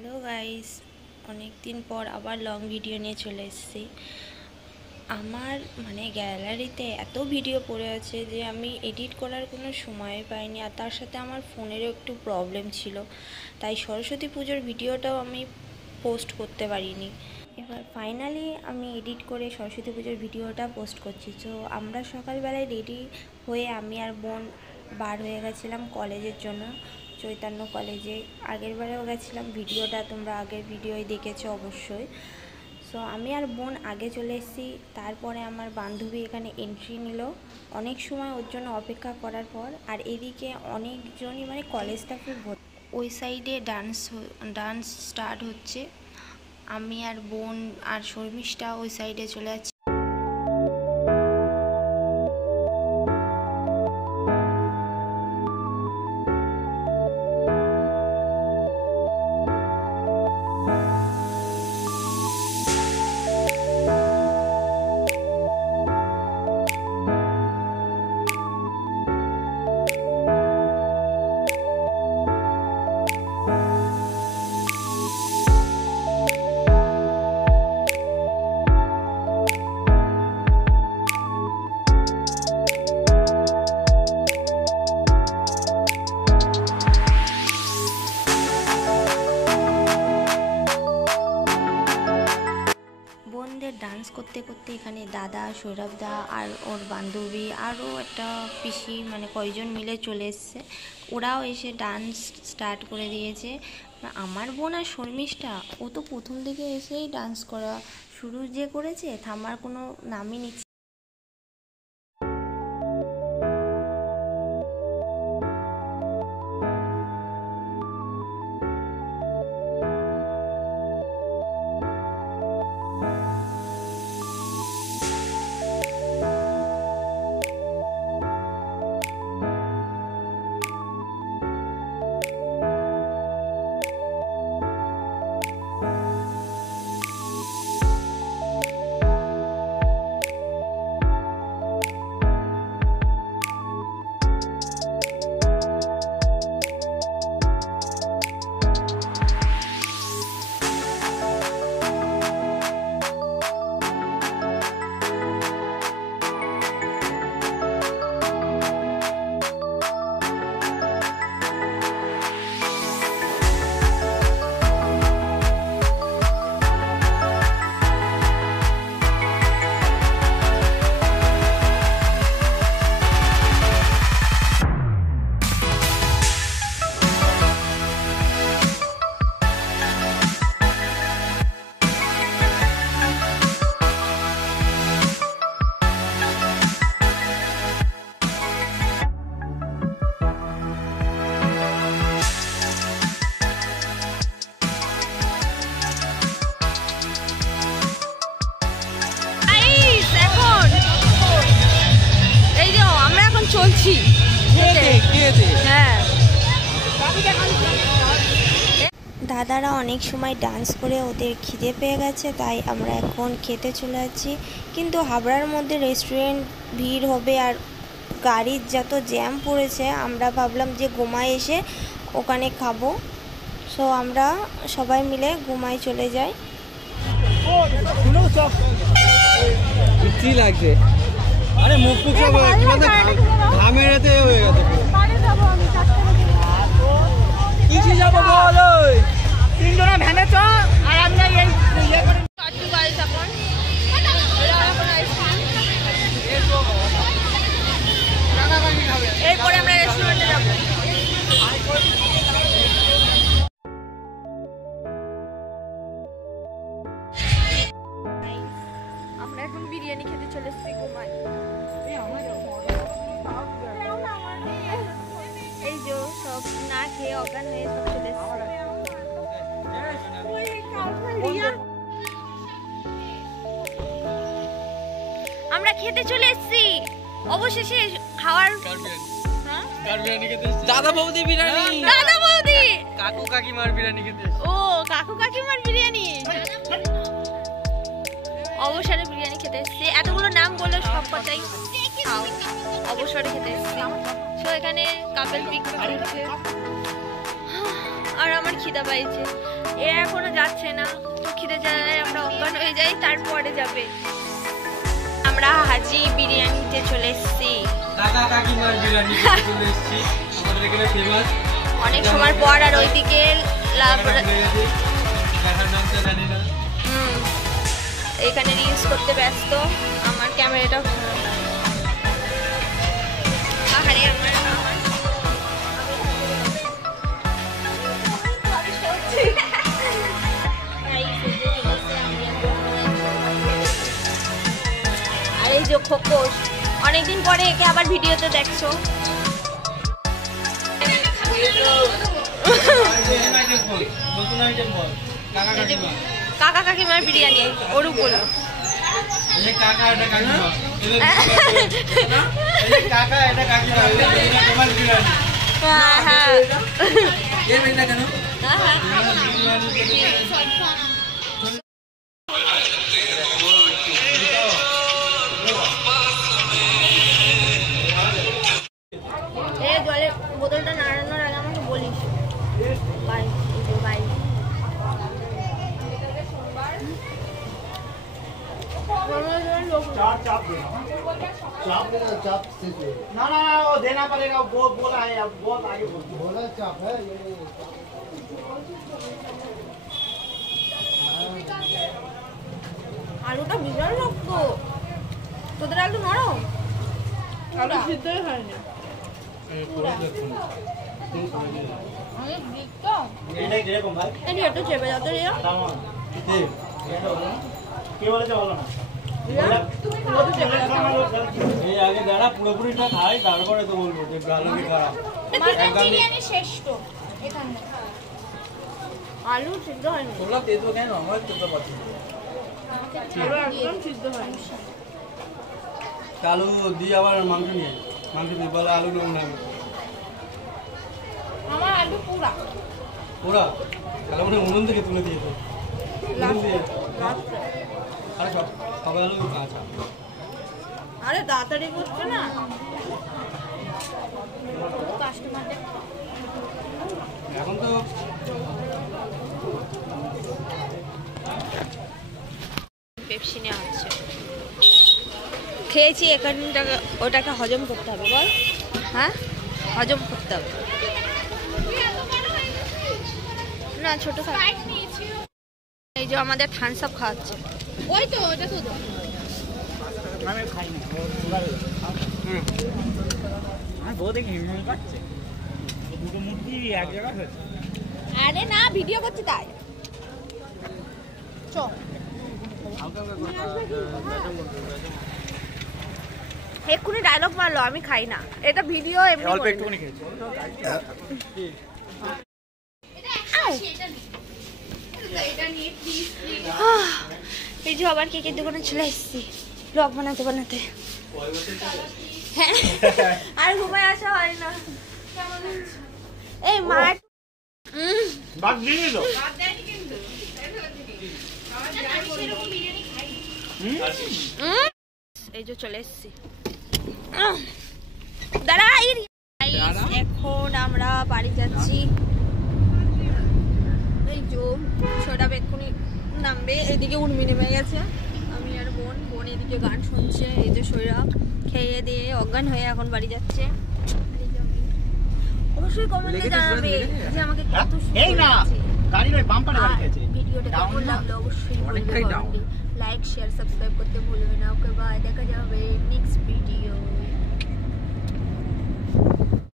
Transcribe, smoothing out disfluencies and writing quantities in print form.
Hello guys, অনেক দিন পর আবার লং ভিডিও নিয়ে চলে এসেছি। আমার গ্যালারিতে এত ভিডিও পড়ে আছে যে আমি এডিট করার কোনো সময় পাইনি, আর তার সাথে আমার ফোনেরও একটু প্রবলেম ছিল, তাই সরস্বতী পুজোর ভিডিওটাও আমি পোস্ট করতে পারিনি। এবার ফাইনালি আমি এডিট করে সরস্বতী পুজোর ভিডিওটা পোস্ট করছি। তো আমরা সকালবেলায় রেডি হয়ে আমি আর বোন বার হয়ে গেছিলাম কলেজের জন্য, চৈতন্য কলেজে। আগের বারেও গেছিলাম, ভিডিওটা তোমরা আগের ভিডিওয় দেখেছো অবশ্যই। সো আমি আর বোন আগে চলে এসেছি, তারপরে আমার বান্ধবী এখানে এন্ট্রি নিল অনেক সময় ওর জন্য অপেক্ষা করার পর। আর এদিকে অনেকজনই কলেজ স্টাফে ওই সাইডে ডান্স স্টার্ট হচ্ছে। আমি আর বোন আর শর্মিষ্ঠা ওই সাইডে চলে যাচ্ছি। বোনদের ডান্স করতে করতে এখানে দাদা, সৌরভদা আর ওর বান্ধবী আরও একটা পিসি কয়জন মিলে চলে এসছে। ওরাও এসে ডান্স স্টার্ট করে দিয়েছে। আমার বোন আর শর্মিষ্ঠা ও তো প্রথম দিকে এসেই ডান্স করা শুরু যে করেছে, থামার কোনো নামই নিচ্ছে। চলছি হ্যাঁ, দাদারা অনেক সময় ডান্স করে ওদের খিদে পেয়ে গেছে, তাই আমরা এখন খেতে চলে যাচ্ছি। কিন্তু হাবড়ার মধ্যে রেস্টুরেন্ট ভিড় হবে আর গাড়ির যত জ্যাম পড়েছে, আমরা ভাবলাম যে গোমায় এসে ওখানে খাবো। সো আমরা সবাই মিলে গোমায় চলে যাই। কি লাগছে? আরে মুখ মুখ সব ঘামের এতে হয়ে গেছে। কিসে যাবো বল? তিনজনা ভ্যানে চ, আর আমরা এই ইয়ে করে পার্টি গাইস এখন এরা এখন আইসক্রিম এরপরে আমরা রেস্টুরেন্টে যাবো। আমরা এখন বিরিয়ানি খেতে চলে এসেছি গোমায়। এই যে সব না খেয়ে অজ্ঞান হয়ে সব চলে এসেছে। আমরা খেতে চলে এসেছি অবশেষে। খাওয়ার দাদা বৌদি বিরিয়ানি, দাদা বৌদি কাকু কাকিমার বিরিয়ানি খেতে। ও কাকু কাকিমার বিরিয়ানি, অবসরে বিরিয়ানি খেতে এসেছি। এতগুলো নাম বললে সব কথাই অবসরে খেতে এসেছি। সো এখানে কাপেল পিক হচ্ছে আর আমার খিদা পাইছে। এ এখনো যাচ্ছে না, খিদে যায়, আমরা অজ্ঞান হয়ে যাই, তারপরে যাবে। আমরা হাজি বিরিয়ানিতে চলে এসেছি। অনেক সময় পর। আর ওইদিকে এখানে রিলস করতে ব্যস্ত। আমার ক্যামেরাটা আর এই যে খোকস, অনেকদিন পরে একে আবার ভিডিওতে দেখছো। কাকা কাকিমার বিরিয়ানি ওরু বলো। জলের বোতলটা নাড়ানোর আগে আমাকে বলিস। Bye bye. ना ना वो देना पड़ेगा, वो बोला है, अब बहुत आगे बोला चाप है ये। আলুটা বিশাল শক্ত, তোদের আলু নরম, আলু সিদ্ধই হয় না। একটু চেপে যাতে পুরোপুরিটা খাই, তারপরে তো বলবো যে ভালো কি খারাপ। আলু সিদ্ধ হয়নি, আলু দিয়ে আবার মাংস নিয়ে বলে আলু নেব না। আমার আলু পুরা পুরা তাহলে মনে উনুন থেকে তুলে দিয়েছে। আরে সবাই আলু আচ্ছা, আরে তাড়াতাড়ি করছে না কাস্টমারদের। এখন তো পেপসি নেওয়া হচ্ছে। খেয়েছি, এখানটাকে ওটাকে হজম করতে হবে, বল। হ্যাঁ, হজম করতে হবে না, ছোট এই যে আমাদের থামস আপ খাওয়াচ্ছে। ওই তো ওটা তো আমি খাই না, আমার বউ দেখি হিমশিম পাচ্ছে, দুটো মূর্তি এক জায়গায় হয়েছে। আরে না, ভিডিও করছি তাই। চ এক্ষুনি ডায়লগ মারলো, আমি খাই না, এটা ভিডিও এমনি অল্প একটুখানি খেয়েছি। এই যে আবার কেকের দোকানে চলে এসেছি ব্লগ বানাতে বানাতে। হ্যাঁ, আর ঘুমায় আসা হয় না। এই মা বাদ দিয়ে দিল। এই যে চলে এসেছি। দাঁড়া, এখন আমরা বাড়ি যাচ্ছি। এই যে সৌরভ এক্ষুনি নামবে, এদিকে উর্মি নেমে গেছে, আমি আর বোন এদিকে গান শুনছে। এই যে সৌরভ খেয়ে দিয়ে অজ্ঞান হয়ে এখন বাড়ি যাচ্ছে। অবশ্যই কমেন্টে জানাবে যে আমাকে কত এই না গাড়ির ওই বাম্পারে গাড়ি খেয়েছে। ভিডিওটা কেমন লাগলো অবশ্যই লাইক শেয়ার সাবস্ক্রাইব করতে ভুলবে না। ওকে বাই, দেখা যাবে নেক্সট